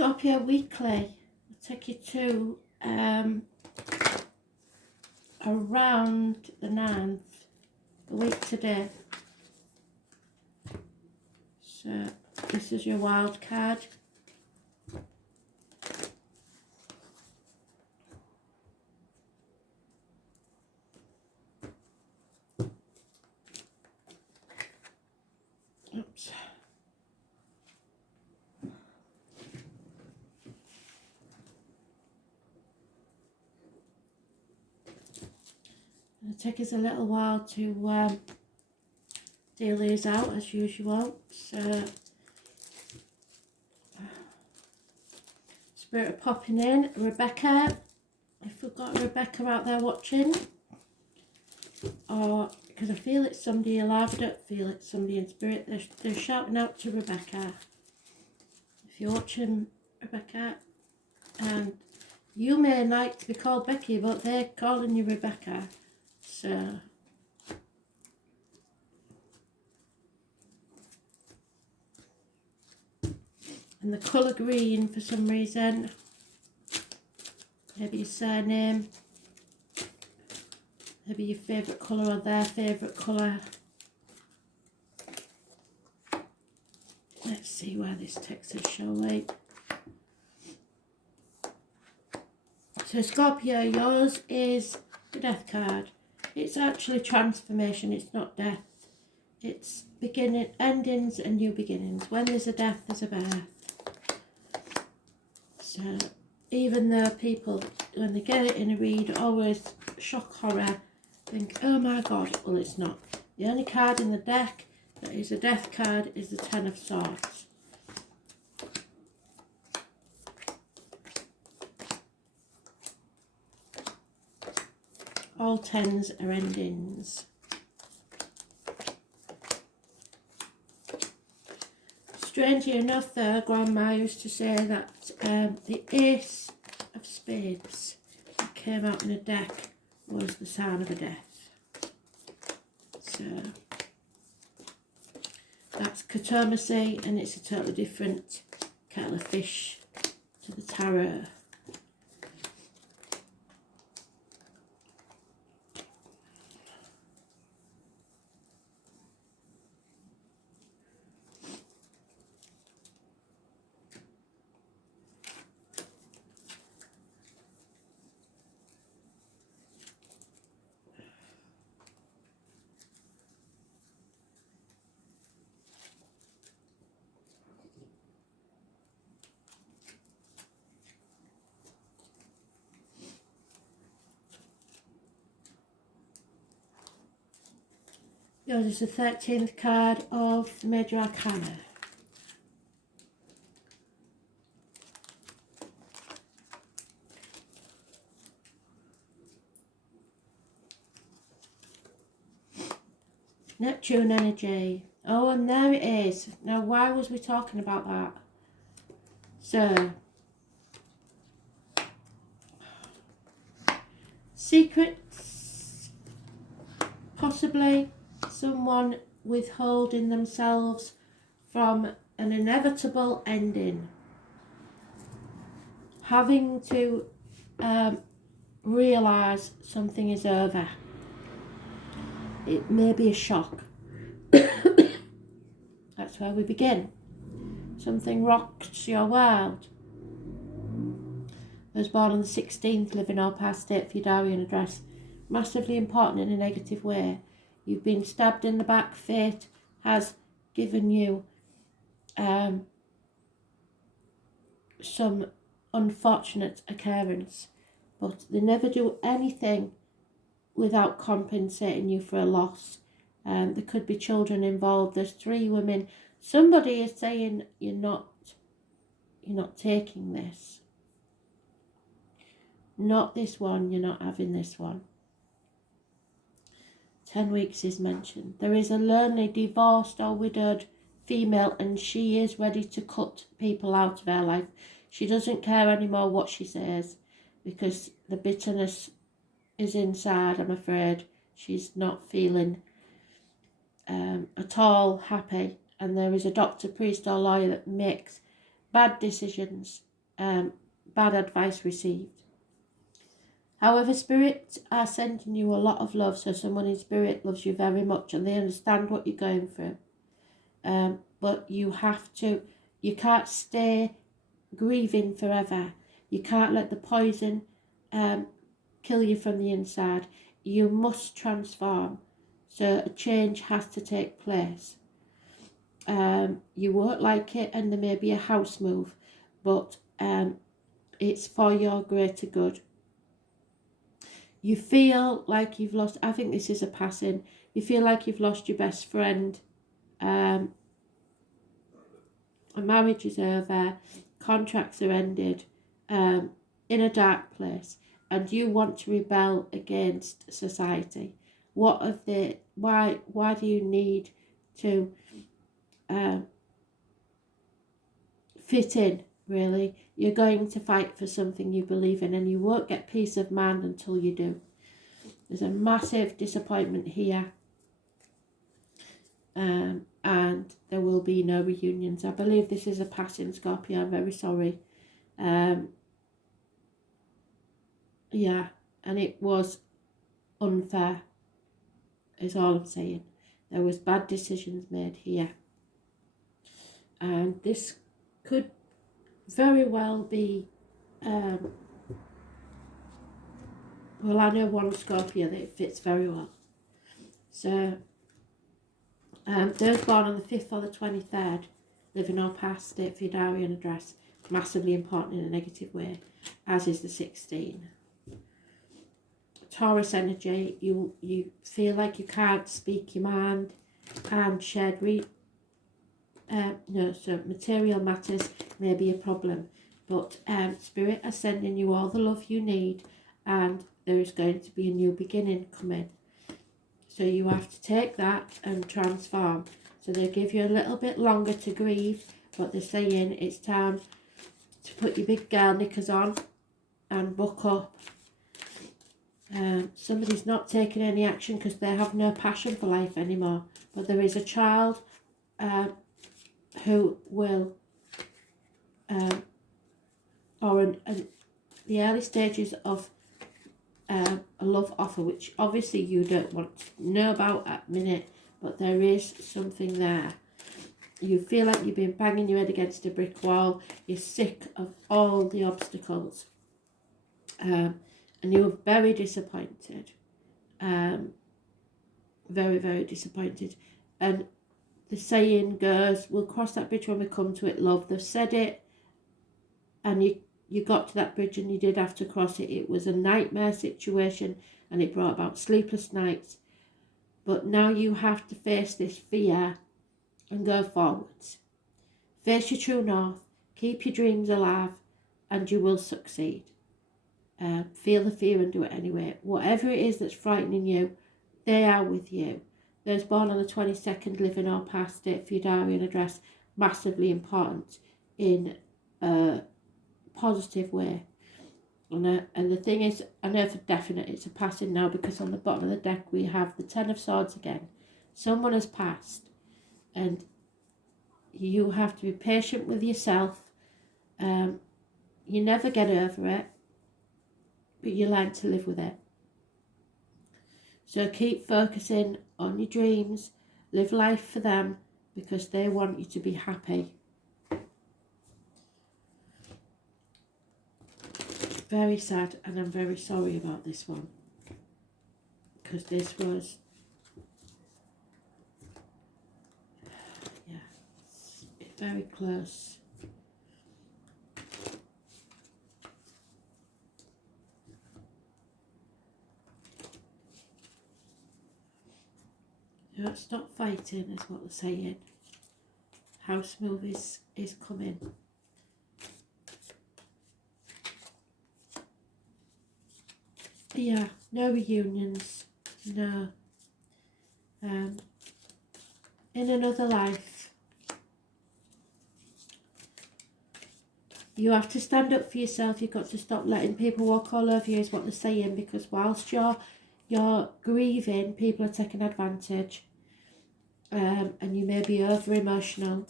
Scorpio weekly. I'll take you to around the 9th, a week today. So this is your wild card. Oops. It'll take us a little while to deal these out as usual. So Spirit popping in. Rebecca, if we've got Rebecca out there watching, or because I feel it's somebody alive, I don't feel it's somebody in spirit, they're shouting out to Rebecca. If you're watching, Rebecca, and you may like to be called Becky, but they're calling you Rebecca. So and the colour green for some reason, maybe your surname, maybe your favourite colour or their favourite colour. Let's see where this takes us, shall we? So Scorpio, yours is the Death card. It's actually transformation, it's not death. It's beginning, endings and new beginnings. When there's a death, there's a birth. So even though people, when they get it in a read, always shock horror, think, oh my God, well it's not. The only card in the deck that is a death card is the Ten of Swords. All tens are endings. Strangely enough though, Grandma used to say that the Ace of Spades that came out in a deck was the sign of a death. So that's cartomancy, and it's a totally different kettle of fish to the tarot. Yours is the 13th card of the Major Arcana. Neptune energy. Oh, and there it is. Now, why was we talking about that? So, secrets, possibly someone withholding themselves from an inevitable ending, having to realise something is over. It may be a shock. That's where we begin. Something rocks your world. I was born on the 16th, living all past date for your diary and address. Massively important in a negative way. You've been stabbed in the back. Fate has given you some unfortunate occurrence, but they never do anything without compensating you for a loss. There could be children involved. There's 3 women. Somebody is saying you're not taking this. Not this one, you're not having this one. 10 weeks is mentioned. There is a lonely, divorced or widowed female, and she is ready to cut people out of her life. She doesn't care anymore what she says, because the bitterness is inside, I'm afraid. She's not feeling at all happy. And there is a doctor, priest or lawyer that makes bad decisions bad advice received. However, Spirit are sending you a lot of love, so someone in Spirit loves you very much and they understand what you're going through. But you can't stay grieving forever. You can't let the poison kill you from the inside. You must transform. So a change has to take place. You won't like it and there may be a house move, but it's for your greater good. You feel like you've lost, I think this is a passing, you feel like you've lost your best friend. A marriage is over, contracts are ended, in a dark place, and you want to rebel against society. Why do you need to fit in, really? You're going to fight for something you believe in and you won't get peace of mind until you do. There's a massive disappointment here. And there will be no reunions. I believe this is a passing, Scorpio. I'm very sorry. Yeah, and it was unfair, is all I'm saying. There was bad decisions made here. And this could very well be, well, I know one Scorpio that it fits very well. So, those born on the 5th or the 23rd, living or past, state for your diary and address, massively important in a negative way, as is the 16. Taurus energy, you feel like you can't speak your mind, and so material matters may be a problem, but Spirit are sending you all the love you need, and there is going to be a new beginning coming. So you have to take that and transform. So they give you a little bit longer to grieve, but they're saying it's time to put your big girl knickers on and buck up. Somebody's not taking any action because they have no passion for life anymore. But there is a child who will, the early stages of a love offer, which obviously you don't want to know about at the minute, but there is something there. You feel like you've been banging your head against a brick wall. You're sick of all the obstacles. And you were very disappointed. Very, very disappointed. And the saying goes, we'll cross that bridge when we come to it, love. They've said it, and you got to that bridge and you did have to cross it. It was a nightmare situation and it brought about sleepless nights. But now you have to face this fear and go forwards. Face your true north, keep your dreams alive, and you will succeed. Feel the fear and do it anyway. Whatever it is that's frightening you, they are with you. Those born on the 22nd, living or past, date for your diary and address, massively important in a positive way. And the thing is, I know for definite it's a passing now, because on the bottom of the deck we have the Ten of Swords again. Someone has passed, and you have to be patient with yourself. You never get over it, but you learn to live with it. So keep focusing on your dreams, live life for them, because they want you to be happy. Very sad, and I'm very sorry about this one, because this was, it's very close. Don't stop fighting is what they're saying. House move is coming. Yeah, no reunions, no. In another life, you have to stand up for yourself. You've got to stop letting people walk all over you, is what they're saying, because whilst you're grieving, people are taking advantage, and you may be over emotional.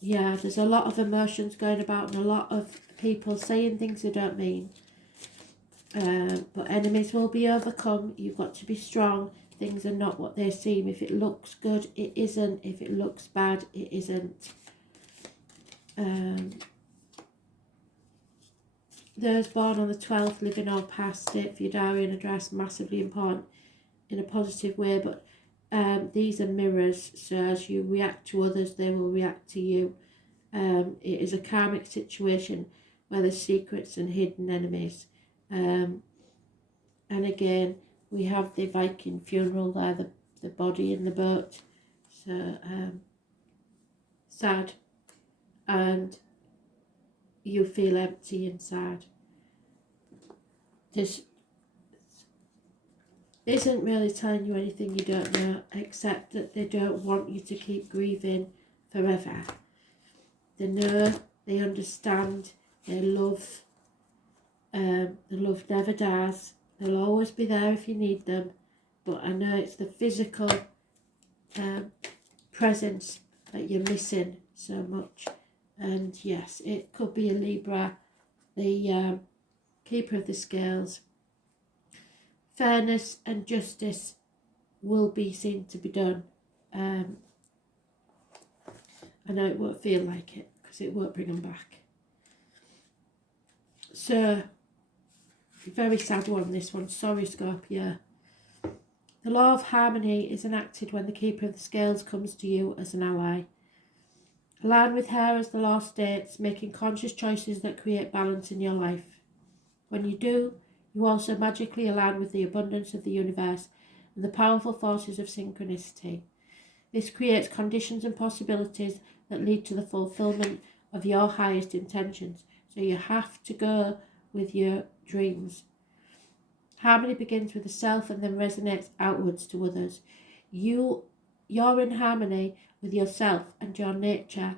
Yeah, there's a lot of emotions going about and a lot of people saying things they don't mean. But enemies will be overcome. You've got to be strong. Things are not what they seem. If it looks good, it isn't. If it looks bad, it isn't. Those born on the 12th, living or past it for your diary and address, massively important in a positive way. But these are mirrors, so as you react to others, they will react to you. It is a karmic situation where there's secrets and hidden enemies. And again, we have the Viking funeral there, the body in the boat. So sad, and you feel empty inside. This isn't really telling you anything you don't know, except that they don't want you to keep grieving forever. They know, they understand, they love. The love never dies. They'll always be there if you need them. But I know it's the physical presence that you're missing so much. And yes, it could be a Libra, the keeper of the scales. Fairness and justice will be seen to be done. I know it won't feel like it because it won't bring them back. So, very sad one, this one. Sorry, Scorpio. The law of harmony is enacted when the keeper of the scales comes to you as an ally. Align with her as the law states, making conscious choices that create balance in your life. When you do, you also magically align with the abundance of the universe and the powerful forces of synchronicity. This creates conditions and possibilities that lead to the fulfillment of your highest intentions. So you have to go with your dreams. Harmony begins with the self and then resonates outwards to others. You're in harmony with yourself and your nature,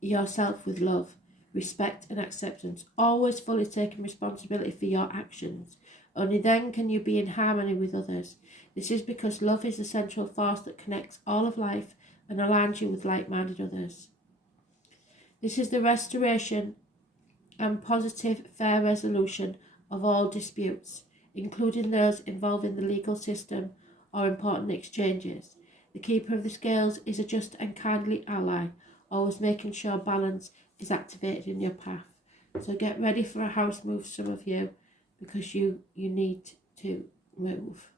yourself with love, respect and acceptance, always fully taking responsibility for your actions. Only then can you be in harmony with others. This is because love is the central force that connects all of life and aligns you with like-minded others. This is the restoration and positive, fair resolution of all disputes, including those involving the legal system or important exchanges. The keeper of the scales is a just and kindly ally, always making sure balance is activated in your path. So get ready for a house move, some of you, because you need to move.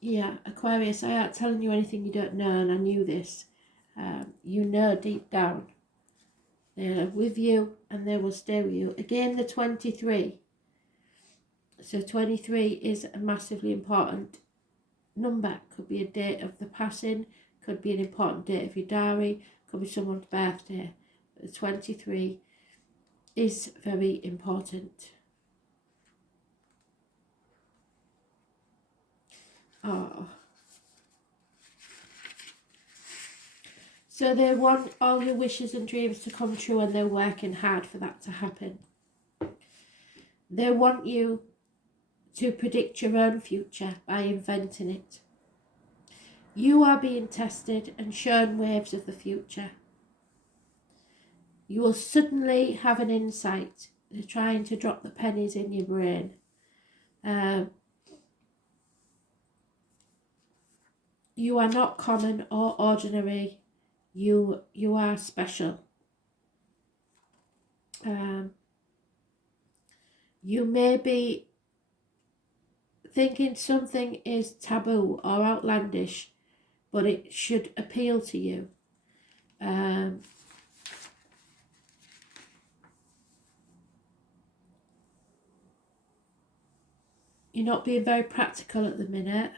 Yeah, Aquarius, I ain't telling you anything you don't know, and I knew this. You know deep down. They're with you and they will stay with you. Again, the 23. So 23 is a massively important number. Could be a date of the passing, could be an important date of your diary, could be someone's birthday. But the 23 is very important. Oh. So they want all your wishes and dreams to come true and they're working hard for that to happen. They want you to predict your own future by inventing it. You are being tested and shown waves of the future. You will suddenly have an insight. They're trying to drop the pennies in your brain. You are not common or ordinary. You are special. You may be thinking something is taboo or outlandish, but it should appeal to you. You're not being very practical at the minute.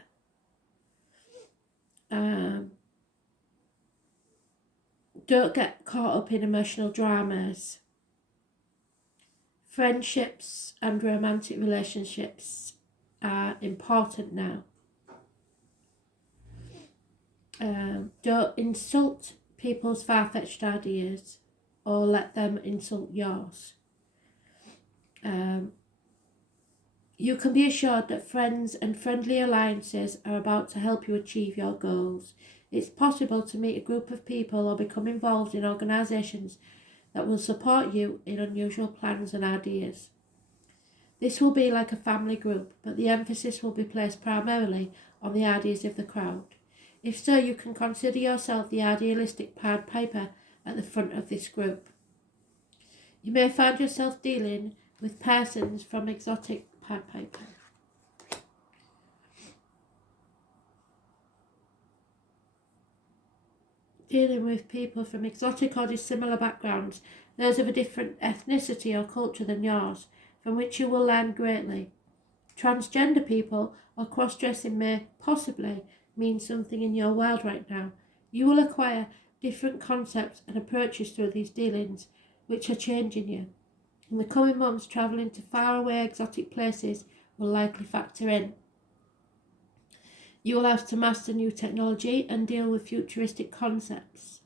Don't get caught up in emotional dramas. Friendships and romantic relationships are important now. Don't insult people's far-fetched ideas or let them insult yours. You can be assured that friends and friendly alliances are about to help you achieve your goals. It's possible to meet a group of people or become involved in organisations that will support you in unusual plans and ideas. This will be like a family group, but the emphasis will be placed primarily on the ideas of the crowd. If so, you can consider yourself the idealistic Pied Piper at the front of this group. You may find yourself dealing with persons from exotic Pied Piper. Dealing with people from exotic or dissimilar backgrounds, those of a different ethnicity or culture than yours, from which you will learn greatly. Transgender people or cross-dressing may possibly mean something in your world right now. You will acquire different concepts and approaches through these dealings, which are changing you. In the coming months, travelling to faraway exotic places will likely factor in. You will have to master new technology and deal with futuristic concepts.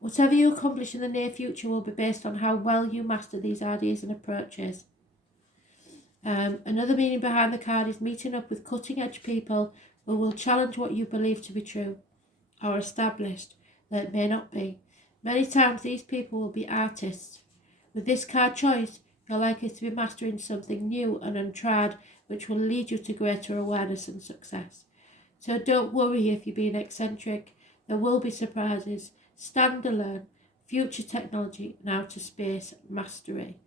Whatever you accomplish in the near future will be based on how well you master these ideas and approaches. Another meaning behind the card is meeting up with cutting-edge people who will challenge what you believe to be true or established, though it may not be. Many times these people will be artists. With this card choice, you're likely to be mastering something new and untried, which will lead you to greater awareness and success. So don't worry if you're being eccentric. There will be surprises, standalone, future technology and outer space mastery.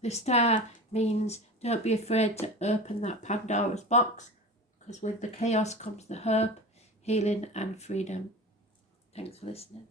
The star means don't be afraid to open that Pandora's box, because with the chaos comes the hope, healing and freedom. Thanks for listening.